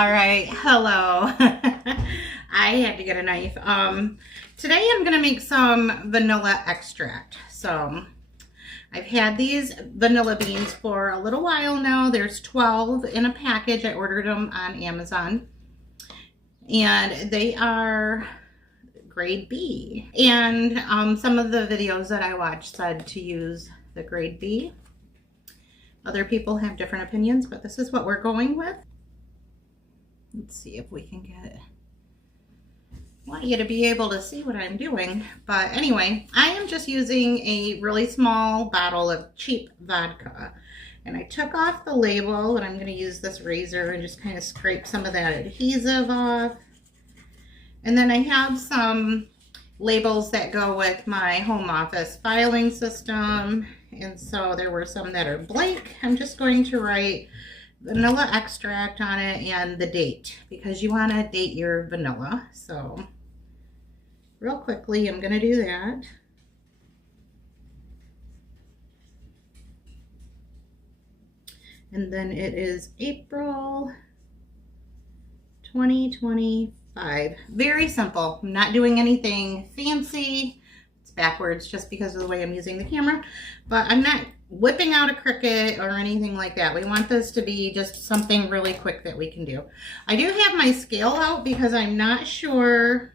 All right, hello. I had to get a knife. Today I'm gonna make some vanilla extract. So I've had these vanilla beans for a little while now. There's 12 in a package. I ordered them on Amazon. And they are grade B. And some of the videos that I watched said to use the grade B. Other people have different opinions, but this is what we're going with. Let's see if we can get, I want you to be able to see what I'm doing. But anyway, I am just using a really small bottle of cheap vodka. And I took off the label, and I'm going to use this razor and just kind of scrape some of that adhesive off. And then I have some labels that go with my home office filing system. And so there were some that are blank. I'm just going to write vanilla extract on it and the date, because you want to date your vanilla. So real quickly, I'm going to do that. And then it is April 2025. Very simple. I'm not doing anything fancy. It's backwards just because of the way I'm using the camera, but I'm not whipping out a Cricut or anything like that. We want this to be just something really quick that we can do. I do have my scale out because I'm not sure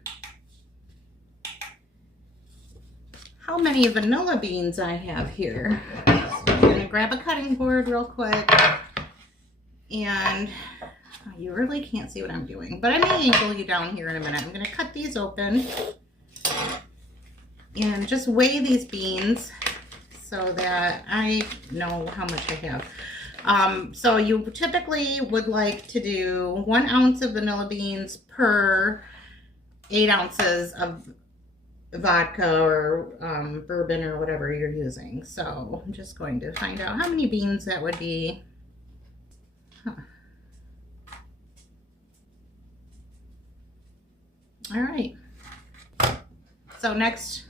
how many vanilla beans I have here. So I'm gonna grab a cutting board real quick, and you really can't see what I'm doing, but I may angle you down here in a minute. I'm gonna cut these open and just weigh these beans so that I know how much I have. So you typically would like to do 1 ounce of vanilla beans per 8 ounces of vodka or bourbon or whatever you're using. So I'm just going to find out how many beans that would be. All right. So next,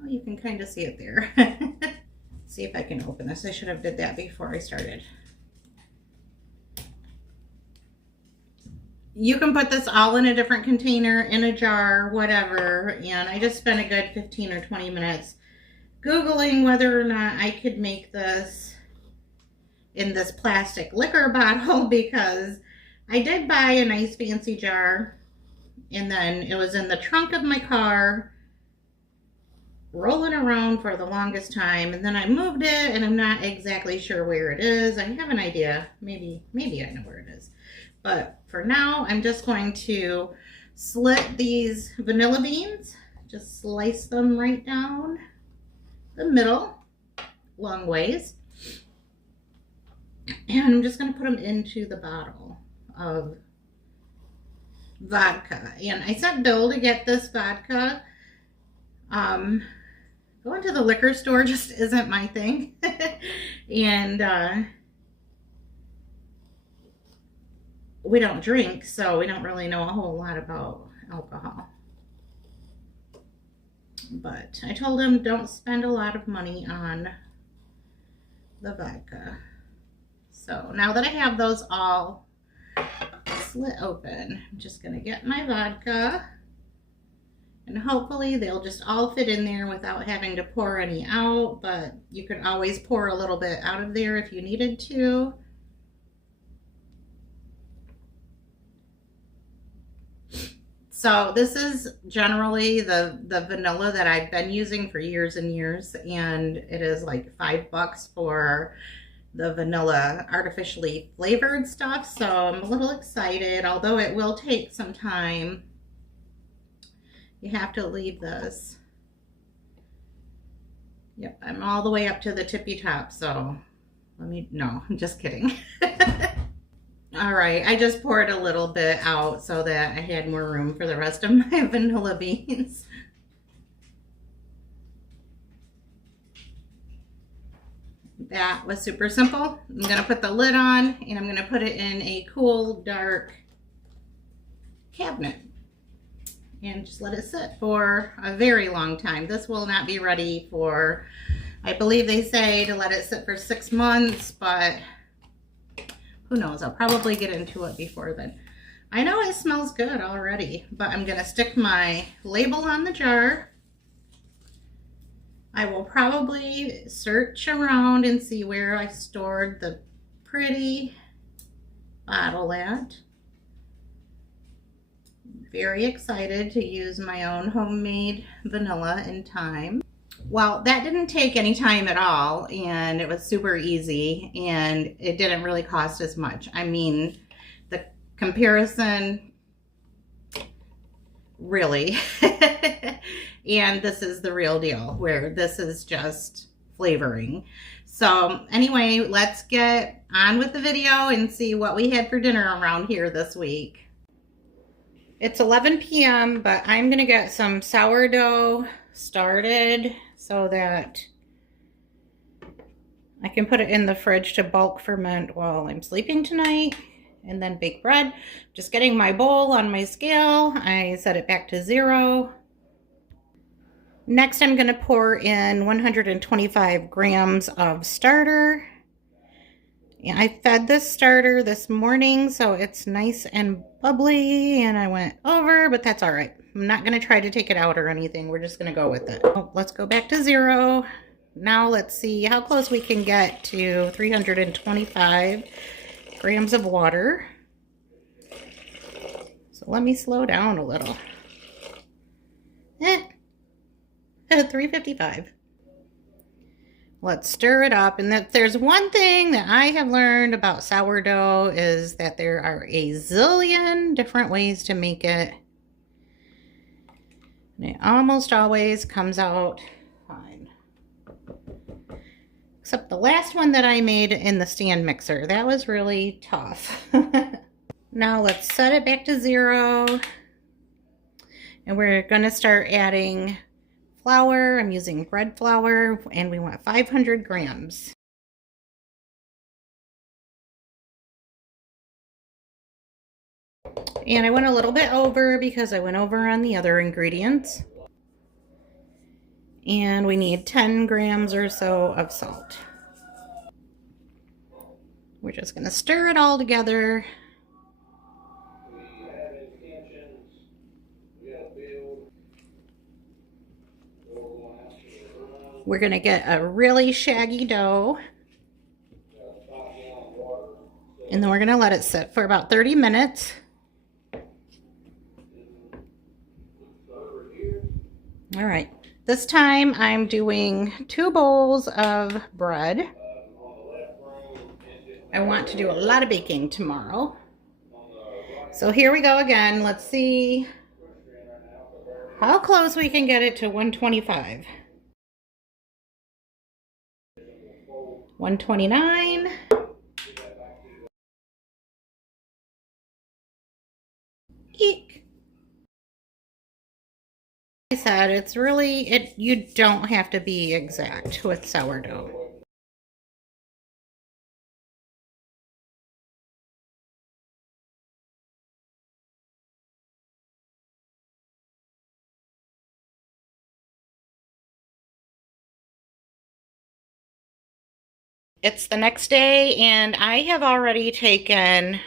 oh, you can kind of see it there. See if I can open this. I should have did that before I started. You can put this all in a different container, in a jar, whatever. And I just spent a good 15 or 20 minutes Googling whether or not I could make this in this plastic liquor bottle, because I did buy a nice fancy jar, and then it was in the trunk of my car rolling around for the longest time, and then I moved it, and I'm not exactly sure where it is. I have an idea. Maybe I know where it is. But for now, I'm just going to slit these vanilla beans. Just slice them right down the middle, long ways. And I'm just going to put them into the bottle of vodka. And I sent Bill to get this vodka. Going to the liquor store just isn't my thing. And we don't drink, so we don't really know a whole lot about alcohol. But I told him don't spend a lot of money on the vodka. So now that I have those all slit open, I'm just going to get my vodka. And hopefully they'll just all fit in there without having to pour any out, but you could always pour a little bit out of there if you needed to. So this is generally the vanilla that I've been using for years and years, and it is like $5 for the vanilla artificially flavored stuff. So I'm a little excited, although it will take some time. You have to leave this. Yep, I'm all the way up to the tippy top, so no, I'm just kidding. All right, I just poured a little bit out so that I had more room for the rest of my vanilla beans. That was super simple. I'm gonna put the lid on, and I'm gonna put it in a cool, dark cabinet and just let it sit for a very long time. This will not be ready for, I believe they say to let it sit for 6 months, but who knows? I'll probably get into it before then. I know it smells good already, but I'm gonna stick my label on the jar. I will probably search around and see where I stored the pretty bottle at. Very excited to use my own homemade vanilla in time. Well, that didn't take any time at all, and it was super easy, and it didn't really cost as much. I mean, the comparison, really. And this is the real deal, where this is just flavoring. So anyway, let's get on with the video and see what we had for dinner around here this week. It's 11 p.m., but I'm gonna get some sourdough started so that I can put it in the fridge to bulk ferment while I'm sleeping tonight, and then bake bread. Just getting my bowl on my scale. I set it back to 0. Next, I'm gonna pour in 125 grams of starter. Yeah, I fed this starter this morning, so it's nice and bubbly, and I went over, but that's all right. I'm not gonna try to take it out or anything. We're just gonna go with it. Oh, let's go back to 0. Now let's see how close we can get to 325 grams of water. So let me slow down a little. 355. Let's stir it up. And if there's one thing that I have learned about sourdough is that there are a zillion different ways to make it. And it almost always comes out fine. Except the last one that I made in the stand mixer. That was really tough. Now let's set it back to 0. And we're going to start adding flour. I'm using bread flour, and we want 500 grams. And I went a little bit over because I went over on the other ingredients. And we need 10 grams or so of salt. We're just going to stir it all together. We're going to get a really shaggy dough. And then we're going to let it sit for about 30 minutes. All right. This time I'm doing 2 bowls of bread. I want to do a lot of baking tomorrow. So here we go again. Let's see how close we can get it to 125. 129. Eek. I said it's really, you don't have to be exact with sourdough. It's the next day, and I have already taken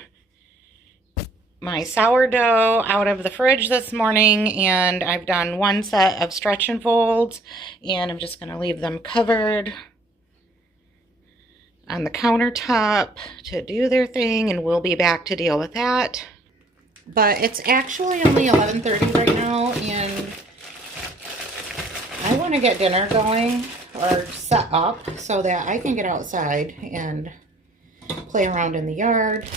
my sourdough out of the fridge this morning, and I've done 1 set of stretch and folds, and I'm just going to leave them covered on the countertop to do their thing, and we'll be back to deal with that. But it's actually only 11:30 right now, and I want to get dinner going or set up so that I can get outside and play around in the yard.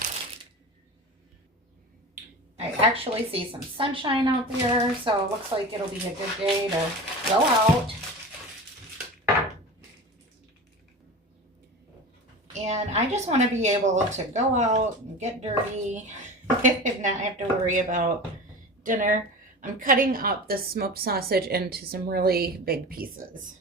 I actually see some sunshine out there, so it looks like it'll be a good day to go out. And I just want to be able to go out and get dirty and not have to worry about dinner. I'm cutting up the smoked sausage into some really big pieces.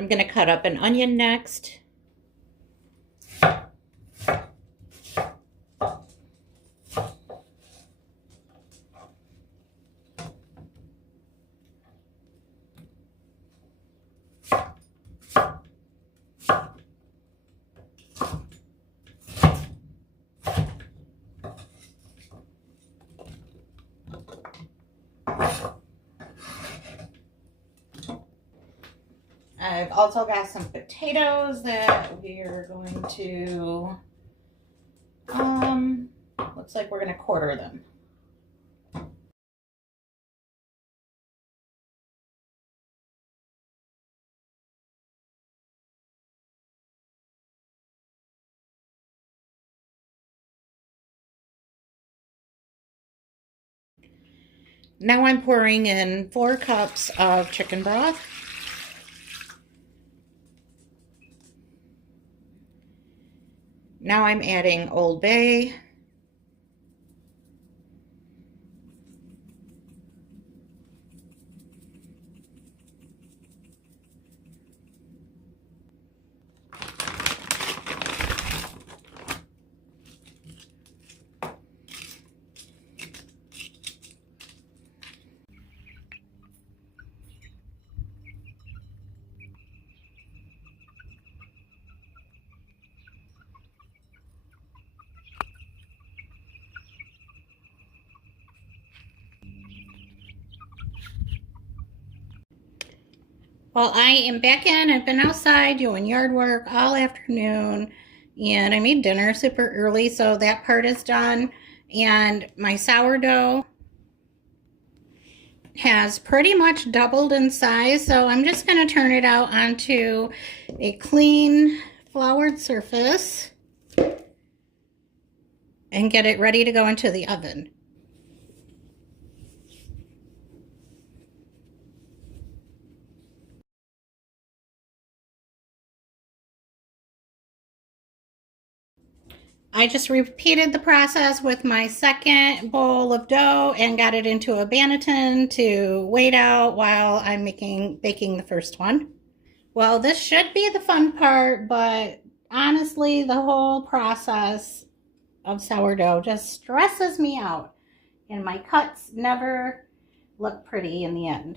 I'm going to cut up an onion next. I've also got some potatoes that we're going to, looks like we're going to quarter them. Now I'm pouring in 4 cups of chicken broth. Now I'm adding Old Bay. Well, I am back in. I've been outside doing yard work all afternoon, and I made dinner super early, so that part is done. And my sourdough has pretty much doubled in size, so I'm just going to turn it out onto a clean floured surface and get it ready to go into the oven. I just repeated the process with my second bowl of dough and got it into a banneton to wait out while I'm baking the first one. Well, this should be the fun part, but honestly, the whole process of sourdough just stresses me out, and my cuts never look pretty in the end.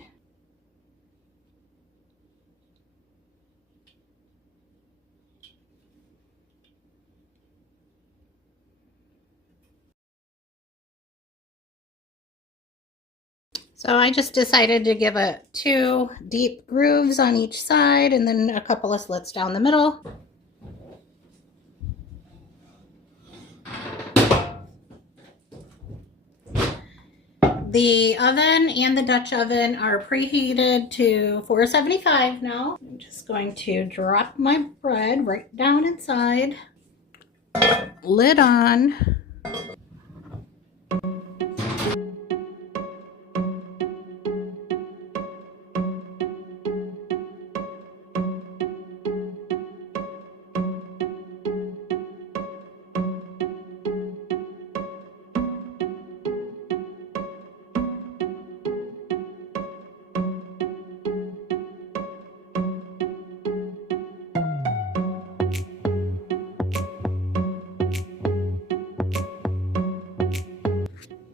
So I just decided to give it 2 deep grooves on each side and then a couple of slits down the middle. The oven and the Dutch oven are preheated to 475 now. I'm just going to drop my bread right down inside. Lid on.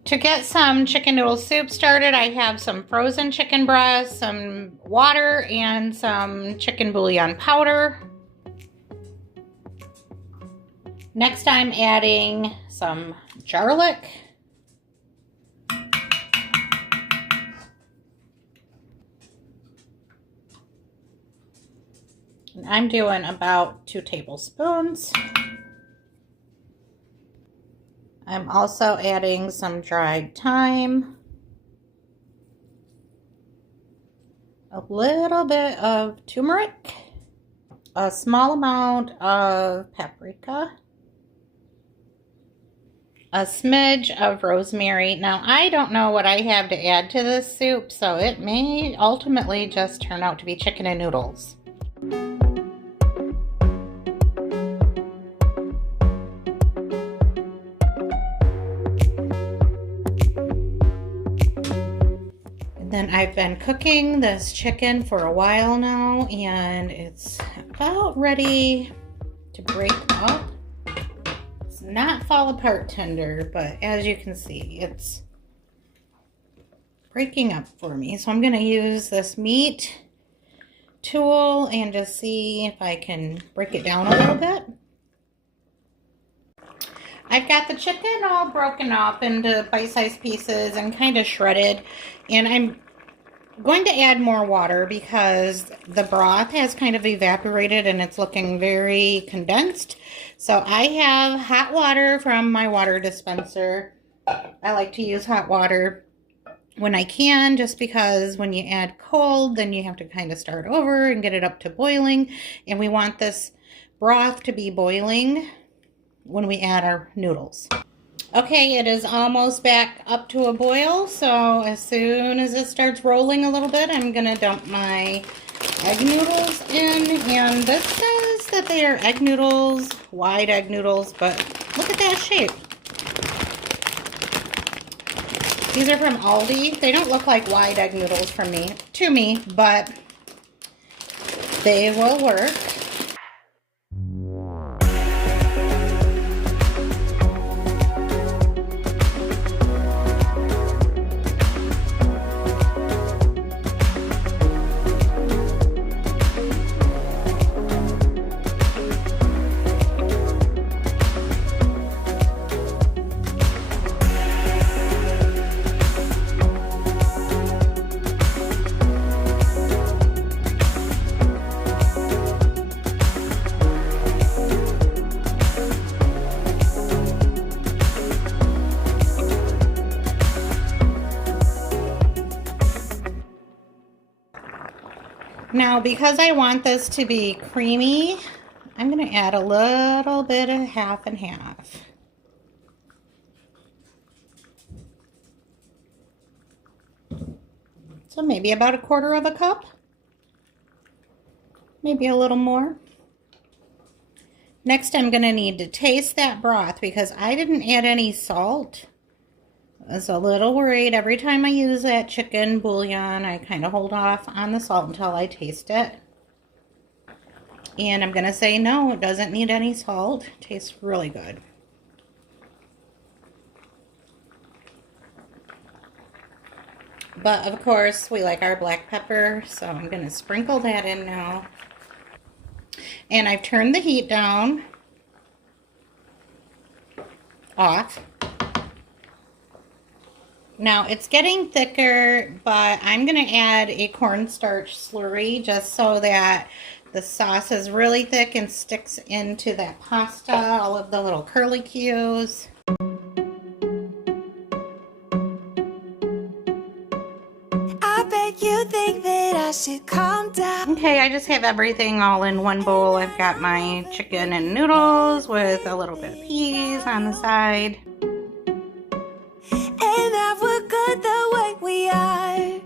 To get some chicken noodle soup started, I have some frozen chicken breast, some water, and some chicken bouillon powder. Next, I'm adding some garlic. And I'm doing about 2 tablespoons. I'm also adding some dried thyme, a little bit of turmeric, a small amount of paprika, a smidge of rosemary. Now, I don't know what I have to add to this soup, so it may ultimately just turn out to be chicken and noodles. Then I've been cooking this chicken for a while now, and it's about ready to break up. It's not fall apart tender, but as you can see, it's breaking up for me. So I'm going to use this meat tool and just see if I can break it down a little bit. I've got the chicken all broken up into bite-sized pieces and kind of shredded, and I'm going to add more water because the broth has kind of evaporated and it's looking very condensed. So I have hot water from my water dispenser. I like to use hot water when I can, just because when you add cold, then you have to kind of start over and get it up to boiling. And we want this broth to be boiling when we add our noodles. Okay, it is almost back up to a boil, so as soon as it starts rolling a little bit, I'm gonna dump my egg noodles in. And this says that they are egg noodles, wide egg noodles, but look at that shape. These are from Aldi. They don't look like wide egg noodles to me, but they will work. Now, because I want this to be creamy, I'm going to add a little bit of half and half. So maybe about 1/4 cup. Maybe a little more. Next, I'm going to need to taste that broth because I didn't add any salt. I was a little worried. Every time I use that chicken bouillon, I kind of hold off on the salt until I taste it. And I'm going to say no, it doesn't need any salt. It tastes really good. But of course, we like our black pepper, so I'm going to sprinkle that in now. And I've turned the heat down, off. Now it's getting thicker, but I'm going to add a cornstarch slurry just so that the sauce is really thick and sticks into that pasta, all of the little curlicues. I bet you think that I should calm down. Okay, I just have everything all in one bowl. I've got my chicken and noodles with a little bit of peas on the side. And that we're good the way we are.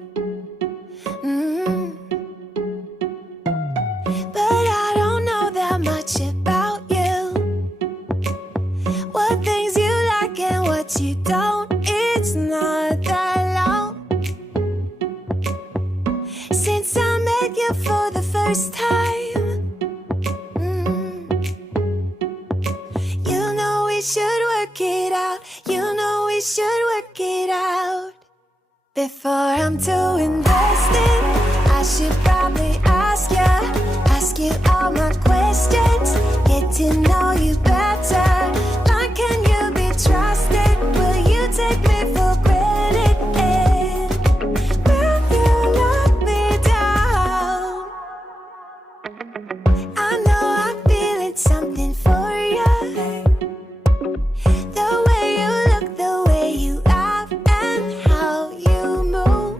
But I don't know that much about you. What things you like and what you don't. It's not that long since I met you for the first time. You know we should work it out. You know we should work it out. Before I'm too invested, I should probably ask you all my questions, get to know you better. Like, can you be trusted? Will you take me for granted? And will you let me down? I know I'm feeling something for you. The way you look, the way you laugh, and how you move.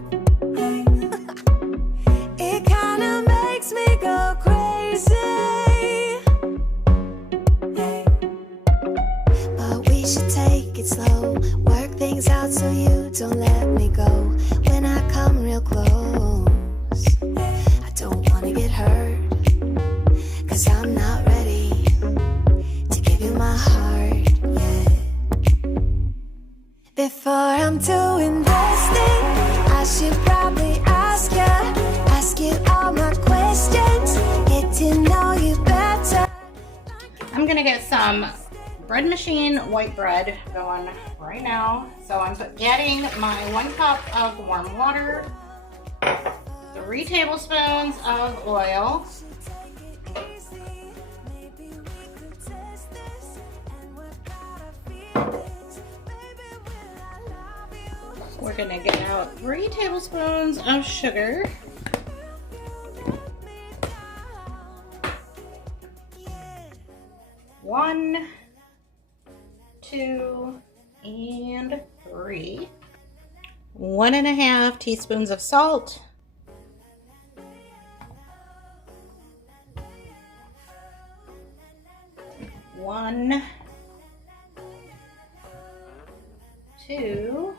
It kinda makes me go crazy. But we should take it slow, work things out so you don't let me go. When I come real close, I don't wanna get hurt, 'cause I'm not ready to give you my heart yet. Before I'm too invested, I should probably I'm gonna get some bread machine white bread going right now. So I'm adding my 1 cup of warm water, 3 tablespoons of oil, we're gonna get out 3 tablespoons of sugar, one, 2, and 3. 1.5 teaspoons of salt. 1, 2,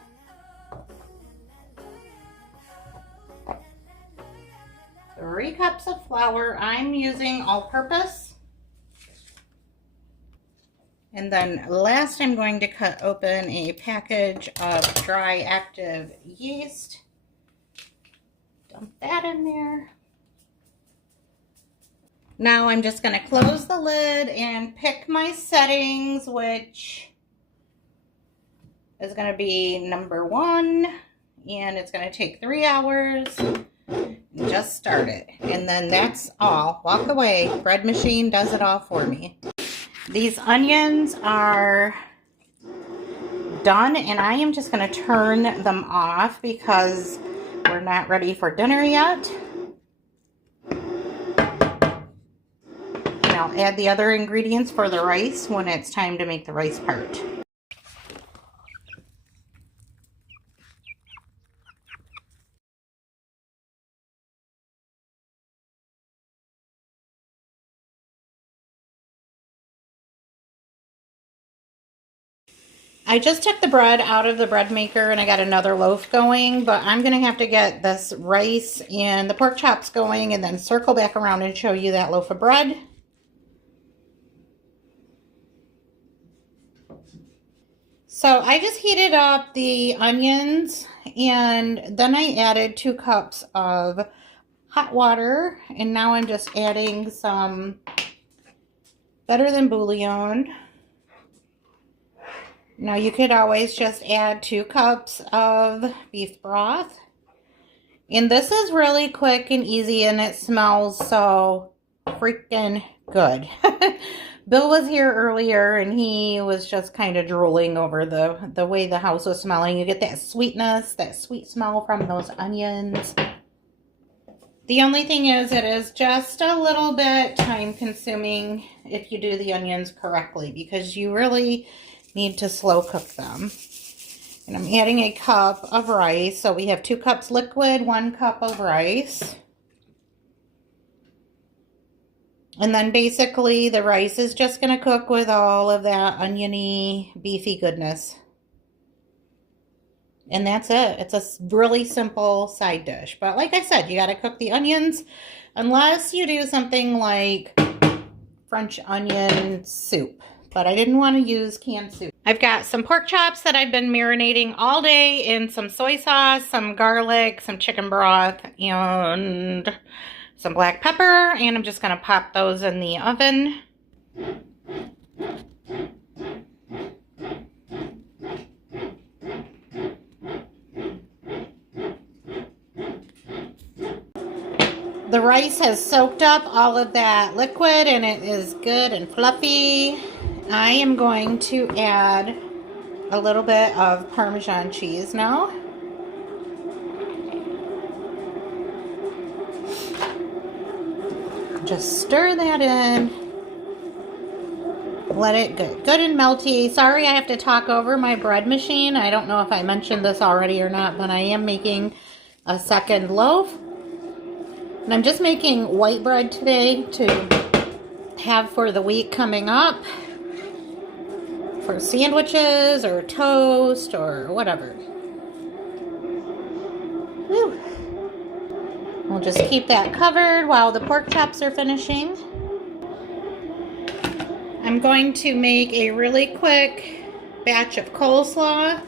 3 cups of flour. I'm using all-purpose. And then last, I'm going to cut open a package of dry active yeast. Dump that in there. Now I'm just going to close the lid and pick my settings, which is going to be number 1. And it's going to take 3 hours. Just start it. And then that's all. Walk away. Bread machine does it all for me. These onions are done, and I am just going to turn them off because we're not ready for dinner yet. And I'll add the other ingredients for the rice when it's time to make the rice part. I just took the bread out of the bread maker and I got another loaf going, but I'm going to have to get this rice and the pork chops going and then circle back around and show you that loaf of bread. So I just heated up the onions and then I added 2 cups of hot water, and now I'm just adding some better than bouillon. Now you could always just add 2 cups of beef broth. And this is really quick and easy, and it smells so freaking good. Bill was here earlier and he was just kind of drooling over the way the house was smelling. You get that sweetness, that sweet smell from those onions. The only thing is, it is just a little bit time consuming if you do the onions correctly, because you really need to slow cook them. And I'm adding a cup of rice. So we have 2 cups liquid, 1 cup of rice. And then basically the rice is just going to cook with all of that oniony, beefy goodness. And that's it. It's a really simple side dish. But like I said, you got to cook the onions unless you do something like French onion soup. But I didn't want to use canned soup. I've got some pork chops that I've been marinating all day in some soy sauce, some garlic, some chicken broth, and some black pepper. And I'm just going to pop those in the oven. The rice has soaked up all of that liquid and it is good and fluffy. I am going to add a little bit of Parmesan cheese now. Just stir that in. Let it get good and melty. Sorry, I have to talk over my bread machine. I don't know if I mentioned this already or not, but I am making a second loaf. And I'm just making white bread today to have for the week coming up. For sandwiches or toast or whatever. Whew. We'll just keep that covered while the pork chops are finishing. I'm going to make a really quick batch of coleslaw.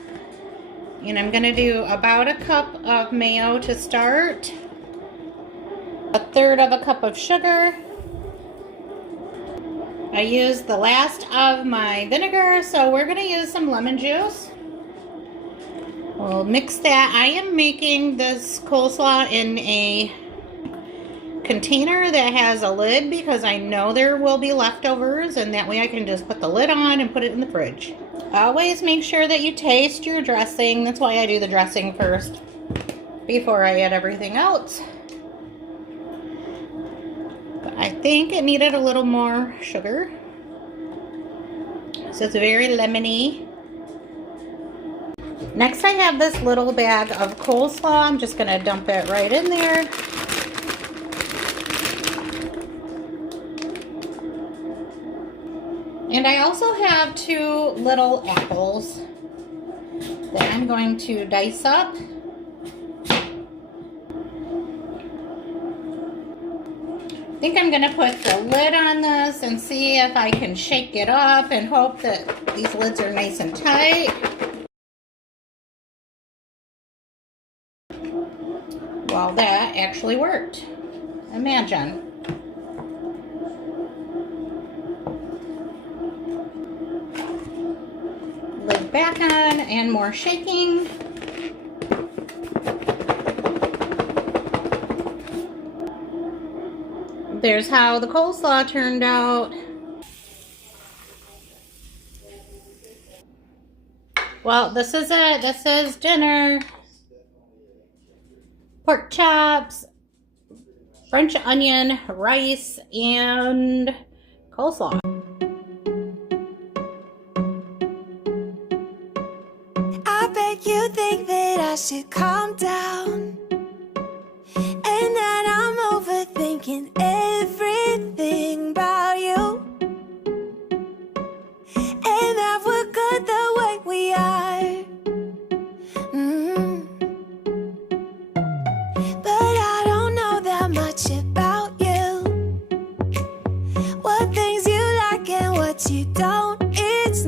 And I'm going to do about a cup of mayo to start. 1/3 of a cup of sugar. I used the last of my vinegar, so we're going to use some lemon juice. We'll mix that. I am making this coleslaw in a container that has a lid because I know there will be leftovers, and that way I can just put the lid on and put it in the fridge. Always make sure that you taste your dressing. That's why I do the dressing first before I add everything else. But I think it needed a little more sugar. So it's very lemony. Next I have this little bag of coleslaw. I'm just going to dump it right in there. And I also have 2 little apples that I'm going to dice up. I think I'm going to put the lid on this and see if I can shake it up and hope that these lids are nice and tight. Well, that actually worked. Imagine. Lid back on and more shaking. There's how the coleslaw turned out. Well, this is it. This is dinner. Pork chops, French onion, rice, and coleslaw. I bet you think that I should calm down, and that I'm overthinking